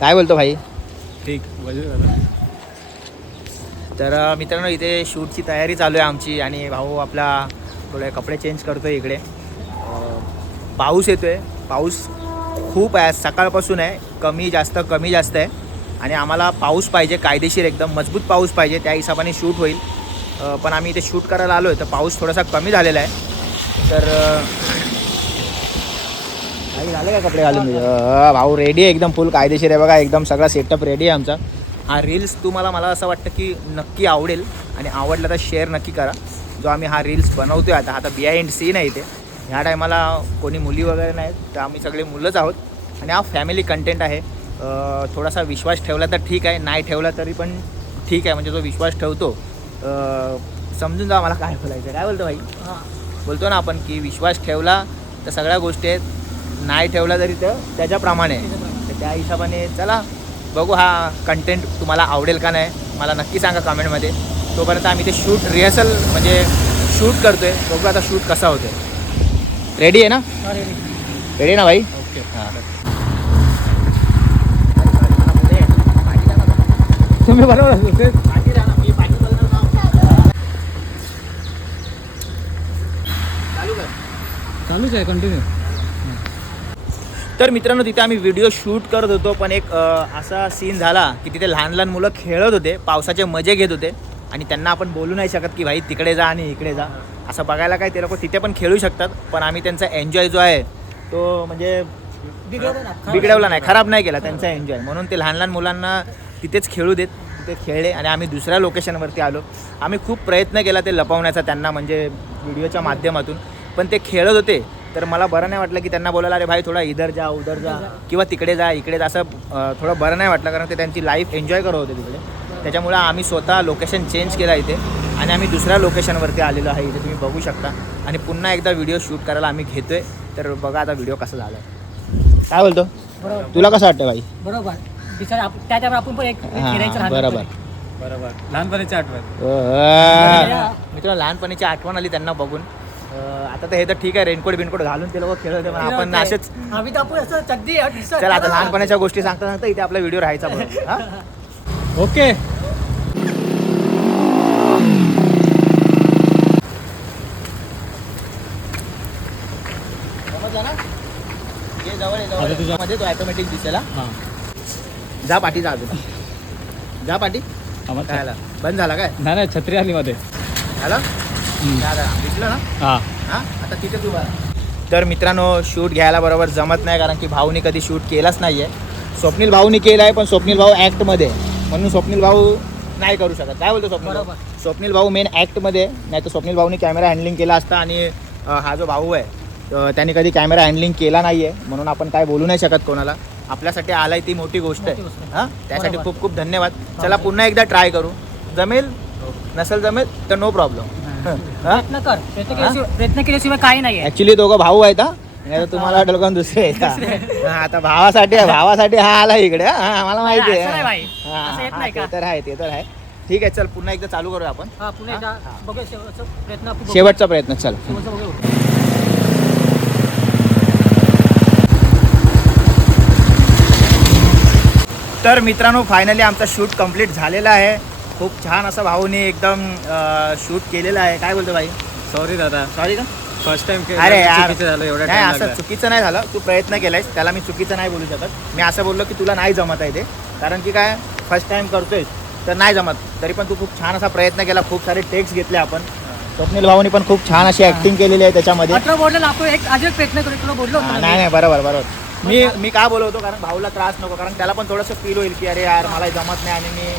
काय बोलतो भाई? ठीक तर मित्रांनो इथे शूटची तयारी चालू आहे आमची आणि भाऊ आपला थोडे कपडे चेंज करतोय इकडे. पाऊस येतोय. पाऊस खूप आहे. सकाळपासून आहे. कमी जास्त कमी जास्त आहे. आणि आम्हाला पाऊस पाहिजे कायदेशीर एकदम मजबूत पाऊस पाहिजे त्या हिशोबाने शूट होईल. पण आम्ही इथे शूट करायला आलो आहे तर पाऊस थोडासा कमी झालेला आहे. तर झालं का? कपडे घालून? भाऊ रेडी आहे एकदम फुल कायदेशीर आहे बघा एकदम सगळा सेटअप रेडी आहे आमचा. हा रील्स तुम्हाला मला असं वाटतं की नक्की आवडेल आणि आवडला तर शेअर नक्की करा. जो आम्ही हा रील्स बनवतोय आता आता बिहाइंड सीन आहे इथे. ह्या टायमाला कोणी मुली वगैरे नाहीत तर आम्ही सगळे मुलंच आहोत. आणि हा फॅमिली कंटेंट आहे. थोडासा विश्वास ठेवला तर ठीक आहे नाही ठेवला तरी पण ठीक आहे म्हणजे जो विश्वास ठेवतो. समजून जा मला काय बोलायचं. काय बोलतो भाई? बोलतो ना आपण की विश्वास ठेवला तर सगळ्या गोष्टी आहेत. नाही ठेवला तरी तर त्याच्याप्रमाणे. आहे. तर त्या हिशोबाने चला बघू हा कंटेंट तुम्हाला आवडेल का नाही. मला नक्की सांगा कमेंटमध्ये. तोपर्यंत आम्ही ते शूट रिहर्सल म्हणजे शूट करतोय. बघू आता शूट कसा होतोय. रेडी आहे ना? रेडी ना भाई? ओके हां. तुम्ही बरोबर चालूच आहे कंटिन्यू तर मित्रांनो तिथे आम्ही व्हिडिओ शूट करत होतो पण एक असा सीन झाला की तिथे लहान लहान मुलं खेळत होते पावसाचे मजे घेत होते. आणि त्यांना आपण बोलू नाही शकत की भाई तिकडे जा आणि इकडे जा. असं बघायला काय ते लोक तिथे पण खेळू शकतात पण आम्ही त्यांचा एन्जॉय जो आहे तो म्हणजे बिघडवला नाही. खराब नाही केला त्यांचा एन्जॉय म्हणून ते लहान लहान मुलांना तिथेच खेळू देत तिथे खेळले आणि आम्ही दुसऱ्या लोकेशनवरती आलो. आम्ही खूप प्रयत्न केला ते लपवण्याचा त्यांना म्हणजे व्हिडिओच्या माध्यमातून. पण ते खेळत होते तर मला बरं नाही वाटलं की त्यांना बोलायला अरे भाई थोडा इधर जा उधर जा किंवा तिकडे जा इकडे जा असं थोडं बरं नाही वाटलं कारण ते त्यांची लाईफ एन्जॉय करत होते तिकडे. त्याच्यामुळं आम्ही स्वतः लोकेशन चेंज केला इथे आणि आम्ही दुसऱ्या लोकेशनवरती आलेलो आहे इथे तुम्ही बघू शकता. आणि पुन्हा एकदा व्हिडिओ शूट करायला आम्ही घेतोय. तर बघा आता व्हिडिओ कसा झाला काय बोलतो? तुला कसं वाटतं भाई? बरोबर. आपण पण एक हां. बरोबर. बरोबर. लहानपणीची आठवण. अं, मित्रांनो लहानपणीची आठवण आली त्यांना बघून. आता तर हे तर ठीक आहे रेनकोट बिनकोट घालून ते लोक खेळत होते पण आपण. असेच आम्ही तर आपण असं चड्डी टी-शर्ट. चला आता लहानपणाच्या गोष्टी सांगता सांगता इथे आपला व्हिडिओ राहायचा बरोबर? ओके समजलं ना? ये जवळ ये, जवळ आता ये. तुझ्या- मध्ये तो ऑटोमॅटिक दिसेल जा पाठी जा अजून जा पाठी? बंद झाला काय नाही नाही छत्री आली मध्ये झालं ना हां. हा आता तिथेच उभा राहा. तर मित्रांनो शूट घ्यायला बरोबर जमत नाही कारण की भाऊनी कधी शूट केलाच नाही आहे स्वप्नील भाऊनी केलं आहे पण स्वप्नील भाऊ ॲक्टमध्ये. म्हणून स्वप्नील भाऊ नाही करू शकत. काय बोलतो स्वप्नील भाऊ? स्वप्नील भाऊ मेन ॲक्टमध्ये नाही तर स्वप्नील भाऊनी कॅमेरा हँडलिंग केला असता आणि हा जो भाऊ आहे त्यांनी कधी कॅमेरा हँडलिंग केला नाही आहे म्हणून आपण काय बोलू नाही शकत कोणाला. आपल्यासाठी आलाय ती मोठी गोष्ट आहे. हां? त्यासाठी. खूप खूप धन्यवाद. चला पुन्हा एकदा ट्राय करू. जमेल? नसेल जमेल तर नो प्रॉब्लेम प्रयत्न कर. प्रयत्न केल्याशिवाय प्रयत्न केल्याशिवाय काही नाही ऍक्च्युली दोघं भाऊ आहेत हा. नाही तर तुम्हाला वाटेल कोण दुसरे आहेत हा. हा, आता भावासाठी भावासाठी हा आला इकडे हा, आम्हाला माहिती आहे. नाही बाई. हा, असं येत हा, नाही ते का? तर आहे ते तर आहे. ठीक आहे चल पुन्हा एकदा चालू करूया आपण. हा एकदा बघूया शेवटचा प्रयत्न आपण बघूया. शेवटचा प्रयत्न चल. शेवटचा बघूया. तर मित्रांनो फायनली आमचा शूट कंप्लीट झालेला आहे. खूप छान असं भाऊने एकदम शूट केलेलं आहे. काय बोलतो भाई? सॉरी दादा. सॉरी का? फर्स्ट टाइम अरे यार झालं एवढा नाही असं चुकीचं नाही झालं. तू प्रयत्न केलायस. त्याला मी चुकीचं नाही बोलू शकत. मी असं बोललो की तुला नाही जमत आहे ते. कारण की काय? फर्स्ट टाइम करतोय तर नाही जमत. तरी पण तू खूप छान असा प्रयत्न केला. खूप सारे टेक्स घेतले आपण. स्वप्नील भाऊनी पण खूप छान अशी ऍक्टिंग केलेली आहे त्याच्यामध्ये. आपण एक अजून प्रयत्न तुला बोललो हा, नाही मी. नाही बरोबर बरोबर. मी. मी का बोलवतो कारण भाऊला त्रास नको. कारण त्याला पण थोडंसं फील होईल की अरे यार मला जमत नाही आणि मी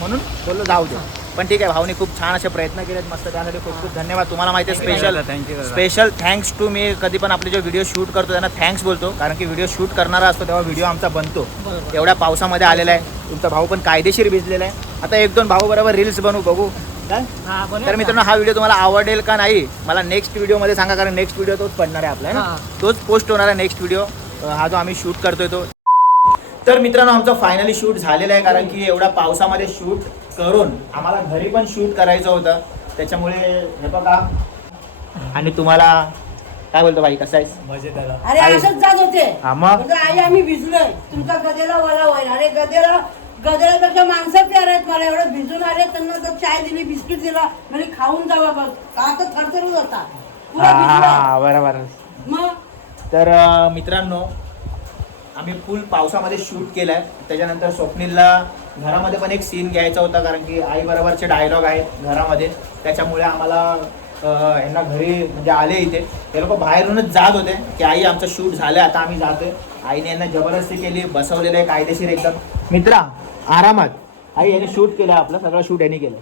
म्हणून बोललो जाऊ दे. पण ठीक आहे भाऊने खूप छान असे प्रयत्न केलेत मस्त त्यासाठी खूप खूप धन्यवाद. तुम्हाला माहिती आहे special thank you special thanks to मी कधी पण आपले जे व्हिडिओ शूट करतो त्यांना थँक्स बोलतो. कारण की व्हिडिओ शूट करणारा असतो तेव्हा व्हिडिओ आमचा बनतो. एवढ्या पावसामध्ये आलेला आहे. तुमचा भाऊ पण कायदेशीर भिजलेला आहे. आता एक दोन भाऊ बरोबर रील्स बनवू बघू. काय? हा तर. मित्रांनो हा व्हिडिओ तुम्हाला आवडेल का नाही मला नेक्स्ट व्हिडिओमध्ये सांगा कारण नेक्स्ट व्हिडिओ तोच पडणार आहे आपला ना. तोच पोस्ट होणार आहे नेक्स्ट व्हिडिओ हा जो आम्ही शूट करतोय तो. तर मित्रांनो आमचं फायनली शूट झालेलं आहे कारण की एवढ्या पावसामध्ये शूट करून आम्हाला घरी पण शूट करायचं होतं. त्याच्यामुळे हे बघा. आणि तुम्हाला काय बोलतो भाई कसं आहेस? अरे. असंच जात होते. हा मग? म्हणजे आई आम्ही भिजलोय. तुमच्या गदेला वला होईल अरे गदेला गदेल्यापेक्षा माणसं प्यार आहेत मला. एवढं भिजून आले त्यांना तर चाय दिली बिस्किट दिला. म्हणजे खाऊन जावा बघ का तर थरथरच होता. पुरा भिजलोय. हा बरोबर. मग? तर अं, मित्रांनो आम्ही फुल पावसामध्ये शूट केलंय. त्याच्यानंतर स्वप्नीलला घरामध्ये पण एक सीन घ्यायचा होता कारण की आई बरोबरचे डायलॉग आहेत घरामध्ये. त्याच्यामुळे आम्हाला यांना घरी म्हणजे आले इथे. ते लोक बाहेरूनच जात होते की आई आमचं शूट झालं आता आम्ही जातोय. आईने यांना जबरदस्ती केली बसवलेलं आहे कायदेशीर एकदम. मित्रा आरामात. आई याने शूट केलं आपलं सगळं शूट यांनी केलं.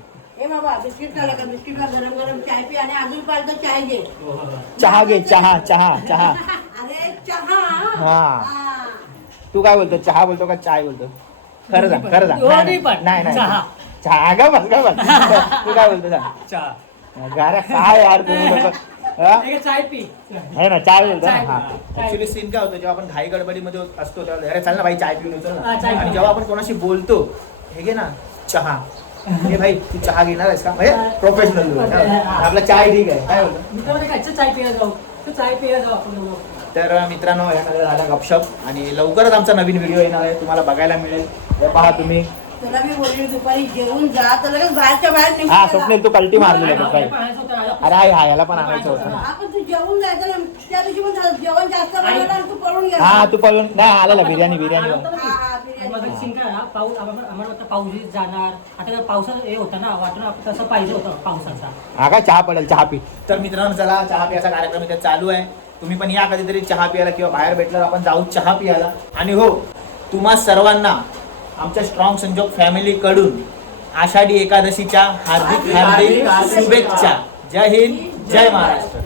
चहा घे चहा चहा चहा. अरे चहा. हा. तू काय बोलतो? चहा बोलतो का चाय बोलतो? खरं सांग खरं सांग. दोन्ही नाही, नाही, पण. नाही नाही. चहा. चहा का बस का बस. तू काय बोलतो सांग. चहा. काय यार चाय पी. ना चाय बोलतो. चाय ना पी. ऍक्च्युली सीन काय होतो? जेव्हा आपण घाई गडबडीमध्ये असतो तेव्हा अरे चल ना भाई चाय पिऊन येतो हा, ना. चाय आणि. जेव्हा आपण कोणाशी बोलतो हे घे ना चहा. हे भाई तू चहा घेणार आहेस का? म्हणजे प्रोफेशनल आपला चाय ठीक आहे. काय बोलतो? मी तर चाय पिया जाऊ. चाय पिया जाऊ आपण दोघं. तर मित्रांनो यामध्ये झाला गपशप. आणि लवकरच आमचा नवीन व्हिडिओ येणार आहे. तुम्हाला बघायला मिळेल. हे पहा तुम्ही. तुला मी बोलली दुपारी जेवून जा. तर लगेच बाहेरच्या बाहेर निघून हा गेला. स्वप्नील तू कल्टी मारली आहे. अरे आहे हा याला पण आणायचं होतं ना. आपण तू जेवून जायचं ना. त्या दिवशी पण झालं. जेवण जास्त बनवलं आणि तू पळून गेला. हा तू पळून नाही आलेला बिर्याणी बिर्याणी. हा. मग पाऊस आम्हाला आम्हाला वाटतं पाऊस जाणार. आता काय पावसाचं हे होतं ना वाटून आपण तसं पाहिजे होतं पावसाचा. हा काय चहा पडेल चहा पी. तर मित्रांनो चला चहा पियाचा कार्यक्रम इथे चालू आहे. तुम्ही पण या कधीतरी चहा पियाला किंवा बाहेर भेटलं तर आपण जाऊ चहा पियाला. आणि हो तुम्हा सर्वांना आमच्या स्ट्रॉंग संजोग फॅमिली कडून आषाढी एकादशीच्या हार्दिक हार्दिक शुभेच्छा. जय हिंद जय महाराष्ट्र.